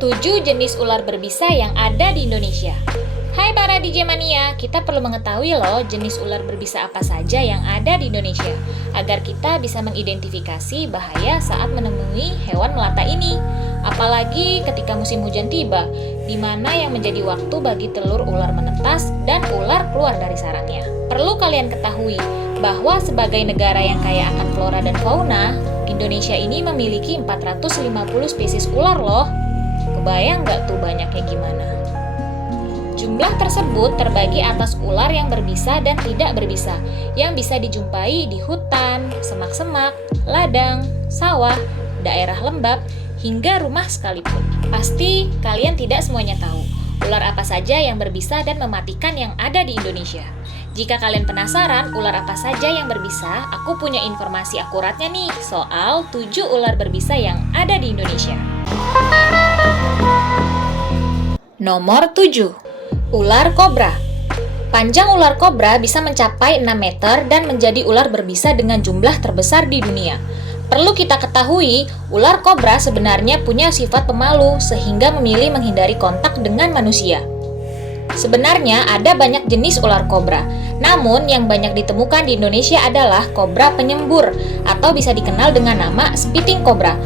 7 jenis ular berbisa yang ada di Indonesia. Hai para DJ Mania, kita perlu mengetahui loh jenis ular berbisa apa saja yang ada di Indonesia agar kita bisa mengidentifikasi bahaya saat menemui hewan melata ini. Apalagi ketika musim hujan tiba, di mana yang menjadi waktu bagi telur ular menetas dan ular keluar dari sarangnya. Perlu kalian ketahui bahwa sebagai negara yang kaya akan flora dan fauna, Indonesia ini memiliki 450 spesies ular loh. Kebayang nggak tuh banyaknya gimana? Jumlah tersebut terbagi atas ular yang berbisa dan tidak berbisa, yang bisa dijumpai di hutan, semak-semak, ladang, sawah, daerah lembab, hingga rumah sekalipun. Pasti kalian tidak semuanya tahu ular apa saja yang berbisa dan mematikan yang ada di Indonesia. Jika kalian penasaran ular apa saja yang berbisa, aku punya informasi akuratnya nih soal 7 ular berbisa yang ada di Indonesia. Nomor 7. Ular kobra. Panjang ular kobra bisa mencapai 6 meter dan menjadi ular berbisa dengan jumlah terbesar di dunia. Perlu kita ketahui, ular kobra sebenarnya punya sifat pemalu sehingga memilih menghindari kontak dengan manusia. Sebenarnya ada banyak jenis ular kobra, namun yang banyak ditemukan di Indonesia adalah kobra penyembur atau bisa dikenal dengan nama spitting cobra,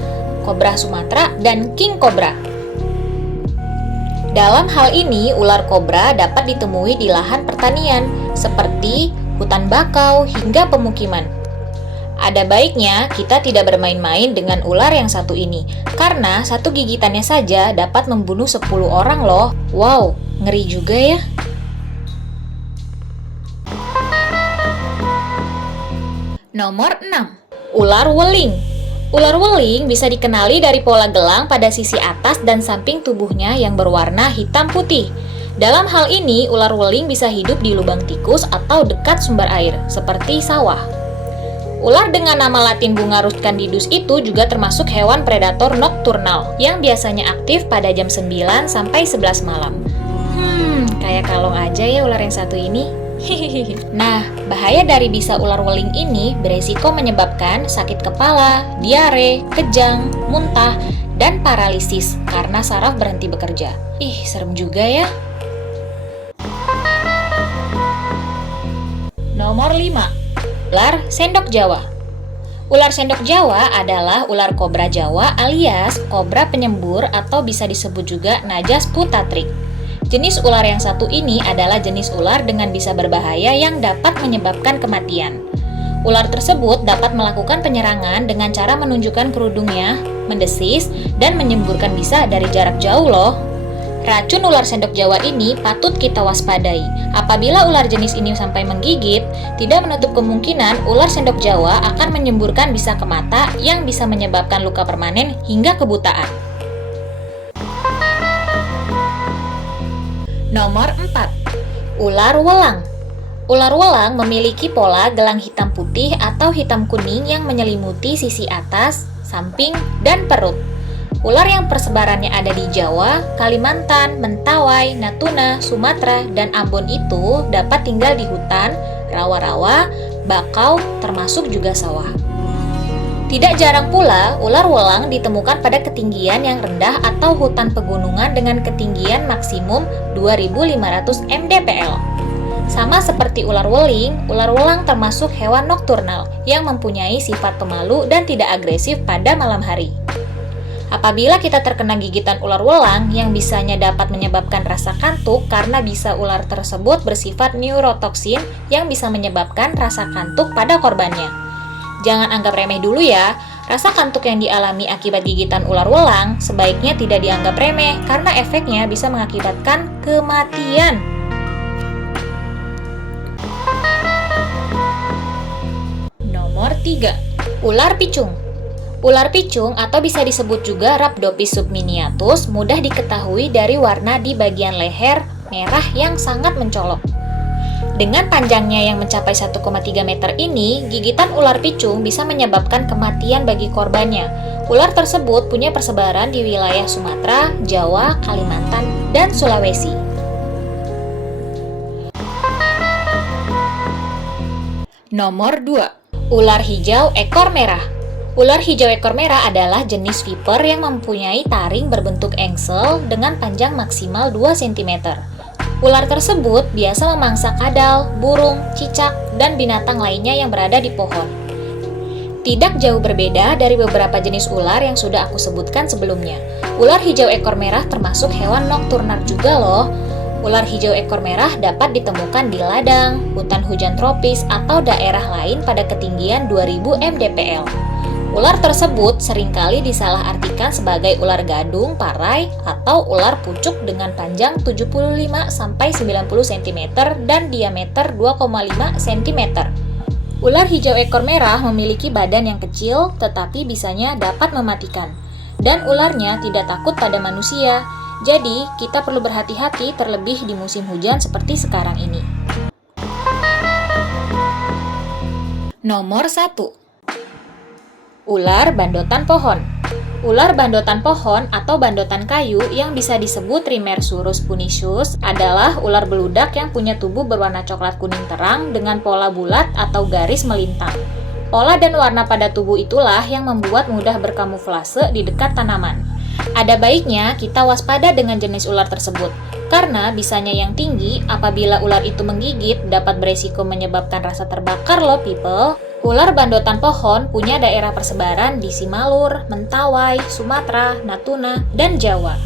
kobra Sumatera, dan king cobra. Dalam hal ini, ular kobra dapat ditemui di lahan pertanian seperti hutan bakau hingga pemukiman. Ada baiknya kita tidak bermain-main dengan ular yang satu ini, karena satu gigitannya saja dapat membunuh 10 orang loh. Wow, ngeri juga ya. Nomor 6. Ular weling. Ular weling bisa dikenali dari pola gelang pada sisi atas dan samping tubuhnya yang berwarna hitam putih. Dalam hal ini, ular weling bisa hidup di lubang tikus atau dekat sumber air, seperti sawah. Ular dengan nama latin Bungarus candidus itu juga termasuk hewan predator nokturnal yang biasanya aktif pada jam 9 sampai 11 malam. Kayak kalong aja ya ular yang satu ini. Nah, bahaya dari bisa ular weling ini beresiko menyebabkan sakit kepala, diare, kejang, muntah, dan paralisis karena saraf berhenti bekerja. Serem juga ya. Nomor 5. Ular sendok Jawa. Ular sendok Jawa adalah ular kobra Jawa alias kobra penyembur atau bisa disebut juga Najas putatrik. Jenis ular yang satu ini adalah jenis ular dengan bisa berbahaya yang dapat menyebabkan kematian. Ular tersebut dapat melakukan penyerangan dengan cara menunjukkan kerudungnya, mendesis, dan menyemburkan bisa dari jarak jauh loh. Racun ular sendok Jawa ini patut kita waspadai. Apabila ular jenis ini sampai menggigit, tidak menutup kemungkinan ular sendok Jawa akan menyemburkan bisa ke mata yang bisa menyebabkan luka permanen hingga kebutaan. Nomor 4. Ular welang. Ular welang memiliki pola gelang hitam putih atau hitam kuning yang menyelimuti sisi atas, samping, dan perut. Ular yang persebarannya ada di Jawa, Kalimantan, Mentawai, Natuna, Sumatera, dan Ambon itu dapat tinggal di hutan, rawa-rawa, bakau, termasuk juga sawah. Tidak jarang pula, ular welang ditemukan pada ketinggian yang rendah atau hutan pegunungan dengan ketinggian maksimum 2.500 mdpl. Sama seperti ular welang termasuk hewan nokturnal yang mempunyai sifat pemalu dan tidak agresif pada malam hari. Apabila kita terkena gigitan ular welang yang bisanya dapat menyebabkan rasa kantuk karena bisa ular tersebut bersifat neurotoksin yang bisa menyebabkan rasa kantuk pada korbannya. Jangan anggap remeh dulu ya, rasa kantuk yang dialami akibat gigitan ular welang sebaiknya tidak dianggap remeh karena efeknya bisa mengakibatkan kematian. Nomor 3. Ular picung. Ular picung atau bisa disebut juga Rhabdopis subminiatus mudah diketahui dari warna di bagian leher merah yang sangat mencolok. Dengan panjangnya yang mencapai 1,3 meter ini, gigitan ular picung bisa menyebabkan kematian bagi korbannya. Ular tersebut punya persebaran di wilayah Sumatera, Jawa, Kalimantan, dan Sulawesi. Nomor 2. Ular hijau ekor merah. Ular hijau ekor merah adalah jenis viper yang mempunyai taring berbentuk engsel dengan panjang maksimal 2 cm. Ular tersebut biasa memangsa kadal, burung, cicak, dan binatang lainnya yang berada di pohon. Tidak jauh berbeda dari beberapa jenis ular yang sudah aku sebutkan sebelumnya. Ular hijau ekor merah termasuk hewan nokturnal juga loh. Ular hijau ekor merah dapat ditemukan di ladang, hutan hujan tropis, atau daerah lain pada ketinggian 2000 mdpl. Ular tersebut seringkali disalahartikan sebagai ular gadung, parai, atau ular pucuk dengan panjang 75-90 cm dan diameter 2,5 cm. Ular hijau ekor merah memiliki badan yang kecil tetapi bisanya dapat mematikan. Dan ularnya tidak takut pada manusia. Jadi, kita perlu berhati-hati terlebih di musim hujan seperti sekarang ini. Nomor 1. Ular bandotan pohon. Ular bandotan pohon atau bandotan kayu yang bisa disebut Trimersurus puniceus adalah ular beludak yang punya tubuh berwarna coklat kuning terang dengan pola bulat atau garis melintang. Pola dan warna pada tubuh itulah yang membuat mudah berkamuflase di dekat tanaman. Ada baiknya kita waspada dengan jenis ular tersebut, karena bisanya yang tinggi apabila ular itu menggigit dapat beresiko menyebabkan rasa terbakar loh people. Ular bandotan pohon punya daerah persebaran di Simalur, Mentawai, Sumatera, Natuna, dan Jawa.